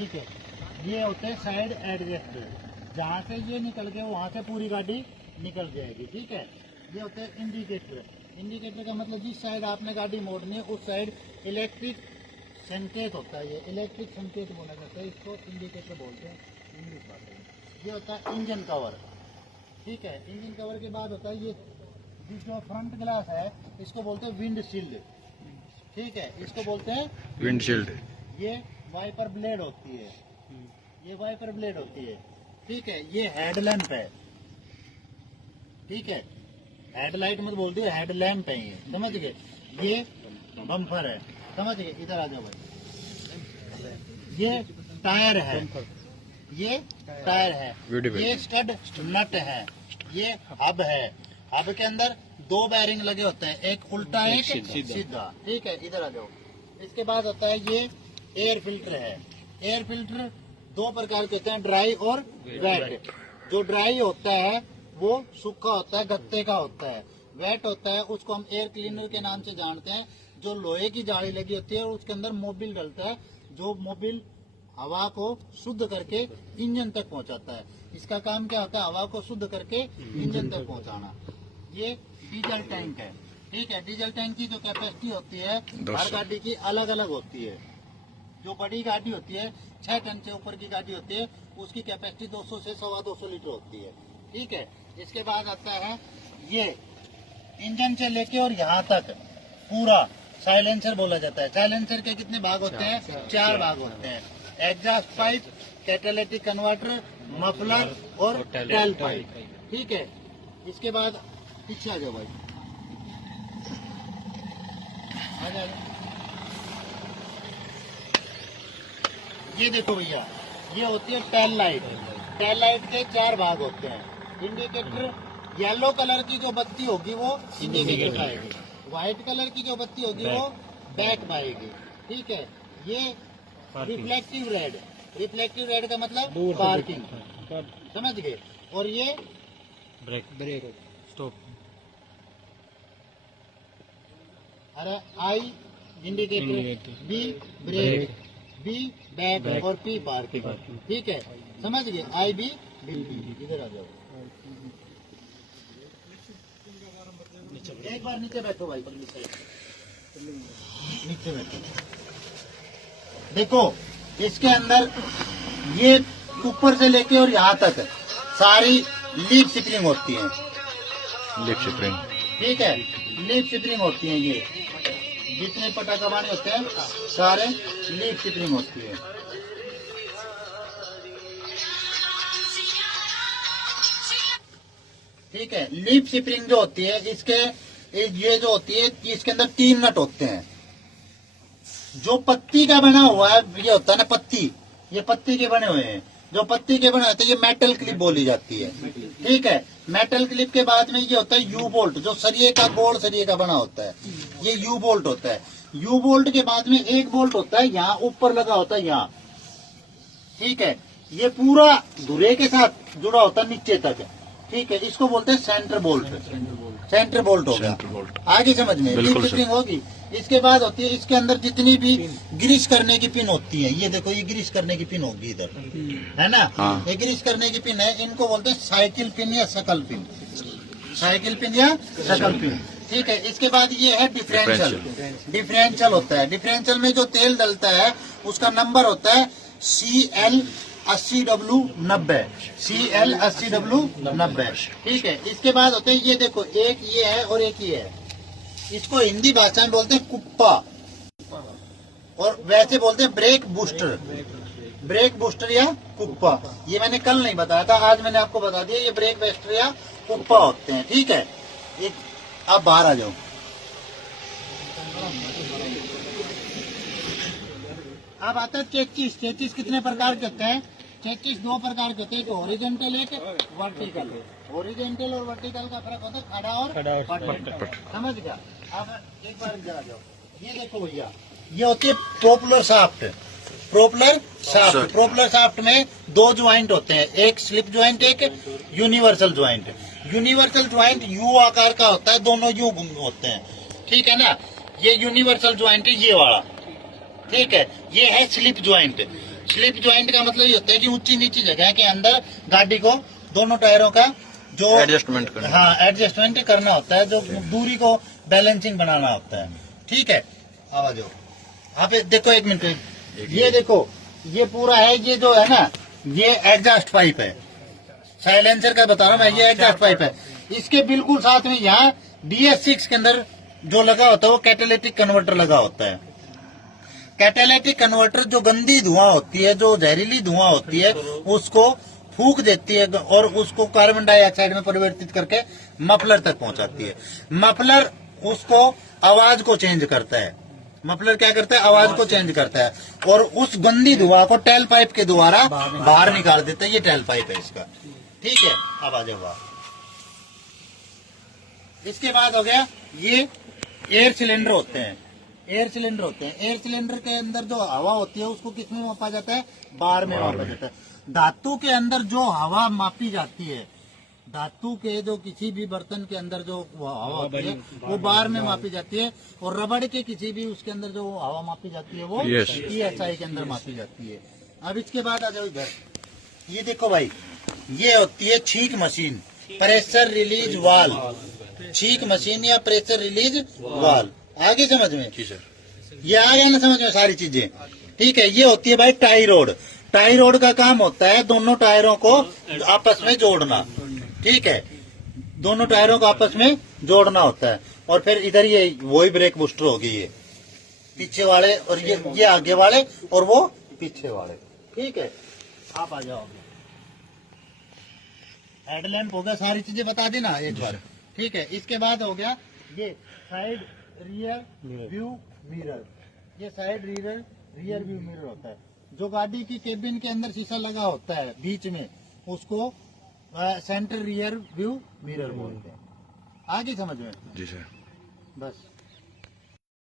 ठीक है। ये होते हैं साइड एडजस्ट, जहाँ से ये निकल के वहाँ से पूरी गाड़ी निकल जाएगी। ठीक है। ये होते हैं इंडिकेटर। इंडिकेटर का मतलब जिस साइड आपने गाड़ी मोड़नी है उस साइड इलेक्ट्रिक संकेत होता है। ये इलेक्ट्रिक संकेत बोला जाता है, इसको इंडिकेटर बोलते हैं इंग्लिश भाषा में। ये होता है इंजन कवर। ठीक है। इंजन कवर के बाद होता है ये जो फ्रंट ग्लास है इसको बोलते हैं विंड शील्ड। ठीक है। इसको बोलते हैं विंड शील्ड। ये वाइपर ब्लेड होती है, ये वाइपर ब्लेड होती है। ठीक है। ये हेडलैम्प है। ठीक है। हेडलाइट मत बोलती है, हेडलैम्प है ये, समझ गए। ये बम्पर है, समझ गए। इधर आ जाओ भाई। ये टायर है, ये टायर है। ये स्टड नट है। ये हब है। हब के अंदर दो बैरिंग लगे होते हैं, एक उल्टा एक सीधा। ठीक है। इधर आ जाओ। इसके बाद होता है ये एयर फिल्टर है। एयर फिल्टर दो प्रकार के होते हैं, ड्राई और वेट। जो ड्राई होता है वो सूखा होता है, गत्ते का होता है। वेट होता है उसको हम एयर क्लीनर के नाम से जानते हैं। जो लोहे की जाली लगी होती है और उसके अंदर मोबिल डलता है, जो मोबिल हवा को शुद्ध करके इंजन तक पहुंचाता है। इसका काम क्या होता है? हवा को शुद्ध करके इंजन तक पहुंचाना। ये डीजल टैंक है। ठीक है। डीजल टैंक की जो कैपेसिटी होती है हर गाड़ी की अलग अलग होती है। जो बड़ी गाड़ी होती है 6 टन से ऊपर की गाड़ी होती है उसकी कैपेसिटी 200 से 250 लीटर होती है। ठीक है। इसके बाद आता है ये इंजन से लेके और यहाँ तक पूरा साइलेंसर बोला जाता है। साइलेंसर के कितने भाग होते हैं? 4 भाग होते हैं। Exhaust pipe, catalytic converter, muffler और टेल पाइप। ठीक है। इसके बाद पीछे आ जाओ भाई, आ जाओ। ये देखो भैया, ये होती है टेल लाइट। टेल लाइट के 4 भाग होते हैं। इंडिकेटर येलो कलर की जो बत्ती होगी वो इंडिकेटर पाएगी, व्हाइट कलर की जो बत्ती होगी वो बैक पाएगी। ठीक है। ये रिफ्लेक्टिव रेड, रिफ्लेक्टिव रेड का मतलब पार्किंग, समझ गए। और ये ब्रेक स्टॉप। अरे I indicator, B brake, B back और पी पार्किंग। ठीक है। समझ गए। I B B. इधर आ जाओ, एक बार नीचे बैठो भाई, नीचे बैठो। देखो इसके अंदर ये ऊपर से लेके और यहाँ तक सारी लीफ स्प्रिंग होती है। Lip spring. ठीक है। लीफ स्प्रिंग होती है। ये जितने पटाखा होते हैं सारे लीफ स्प्रिंग होती है। ठीक है। लीफ स्प्रिंग जो होती है इसके ये जो होती है इसके अंदर 3 नट होते हैं। जो पत्ती का बना हुआ है ये होता है ना पत्ती, ये पत्ती के बने हुए हैं। जो पत्ती के बने होते हैं ये मेटल क्लिप बोली जाती है। ठीक है। मेटल क्लिप के बाद में ये होता है यू बोल्ट, जो सरिये का गोल सरिये का बना होता है, ये यू बोल्ट होता है। यू बोल्ट के बाद में एक बोल्ट होता है यहाँ ऊपर लगा होता है यहाँ। ठीक है। ये पूरा धुरे के साथ जुड़ा होता है नीचे तक। ठीक है। इसको बोलते हैं सेंटर बोल्ट। सेंटर बोल्ट होगा। आगे समझ में लीफ स्प्रिंग होगी। इसके बाद होती है इसके अंदर जितनी भी ग्रीस करने की पिन होती है, ये देखो ये ग्रीस करने की पिन होगी इधर, है ना। हाँ। ये ग्रीस करने की पिन है, इनको बोलते हैं साइकिल पिन या शकल पिन। साइकिल पिन या शकल पिन। ठीक है। इसके बाद ये है डिफरेंशियल। डिफरेंशियल होता है। डिफरेंशियल में जो तेल डलता है उसका नंबर होता है CL 80W90, CL 80W90। ठीक है। इसके बाद होते हैं ये देखो, एक ये है और एक ये है। इसको हिंदी भाषा में बोलते हैं कुप्पा और वैसे बोलते हैं ब्रेक बूस्टर। ब्रेक बूस्टर या कुप्पा, ये मैंने कल नहीं बताया था, आज मैंने आपको बता दिया। ये ब्रेक बूस्टर या कुप्पा होते हैं। ठीक है। एक आप बाहर आ जाओ। अब आता है चेचिस। चेचिस कितने प्रकार के होते हैं? चेचिस 2 प्रकार के होते हैं, एक हॉरिजॉन्टल एक वर्टिकल। हॉरिजॉन्टल और वर्टिकल का फर्क होता है खड़ा और पट। समझ गया। अब एक बार इधर आ जाओ। ये देखो भैया, ये होती है प्रोपलर शाफ्ट। प्रोपलर शाफ्ट, प्रोपलर शाफ्ट में 2 ज्वाइंट होते हैं, एक स्लिप ज्वाइंट एक universal joint. Universal joint you आकार का होता है, दोनों यू होते हैं। ठीक है ना। ये यूनिवर्सल ज्वाइंट है ये वाला। ठीक है। ये है स्लिप ज्वाइंट। स्लिप ज्वाइंट का मतलब ये होता है कि ऊंची नीची जगह के अंदर गाड़ी को दोनों टायरों का जो एडजस्टमेंट करना। हाँ एडजस्टमेंट करना होता है, जो दूरी को बैलेंसिंग बनाना होता है। ठीक है, आवाज हो आप देखो एक मिनट, ये देखो ये पूरा है, ये जो है ना ये एग्जॉस्ट पाइप है, साइलेंसर का बता रहा हूँ मैं, ये एग्जॉस्ट पाइप है। इसके बिल्कुल साथ में यहाँ BS6 के अंदर जो लगा होता है वो कैटालिटिक कन्वर्टर लगा होता है। कैटालिटिक कन्वर्टर जो गंदी धुआं होती है, जो जहरीली धुआं होती है, उसको फूंक देती है और उसको कार्बन डाइऑक्साइड में परिवर्तित करके मफलर तक पहुंचाती है। मफलर उसको आवाज को चेंज करता है, मफलर क्या करता है, आवाज को चेंज करता है, और उस गंदी धुआं को टेल पाइप के द्वारा बाहर निकाल देता है। ये टेल पाइप है इसका। ठीक है, अब आ जाओ। इसके बाद हो गया ये एयर सिलेंडर होते हैं, एयर सिलेंडर होते हैं। एयर सिलेंडर के अंदर जो हवा होती है उसको किस में मापा जाता है, बार में मापा जाता है। धातु के अंदर जो हवा मापी जाती है, धातु के जो किसी भी बर्तन के अंदर जो हवा होती है वो बार में मापी जाती है, और रबड़ के किसी भी उसके अंदर जो हवा मापी जाती है वो PSI के अंदर मापी जाती है। अब इसके बाद आ जाओ इधर, ये देखो भाई, ये होती है छींक मशीन, प्रेशर रिलीज वाल्व, छींक मशीन या प्रेशर रिलीज वाल्व। आगे समझ में, ये आ गया ना समझ में सारी चीजें। ठीक है, ये होती है भाई टाई रोड। टाई रोड का काम होता है दोनों टायरों को आपस में जोड़ना। ठीक है, दोनों टायरों को आपस में जोड़ना होता है। और फिर इधर ये वही ब्रेक बूस्टर होगी, ये पीछे वाले और ये आगे वाले और वो पीछे वाले। ठीक है, आप आ जाओ। हेडलैम्प हो गया, सारी चीजें बता देना एक बार। ठीक है, इसके बाद हो गया ये साइड रियर व्यू मिरर। ये साइड रियर व्यू मिरर होता है, जो गाड़ी की केबिन के अंदर शीशा लगा होता है बीच में, उसको सेंटर रियर व्यू मिरर बोलते हैं। आगे समझ में? जी सर। बस।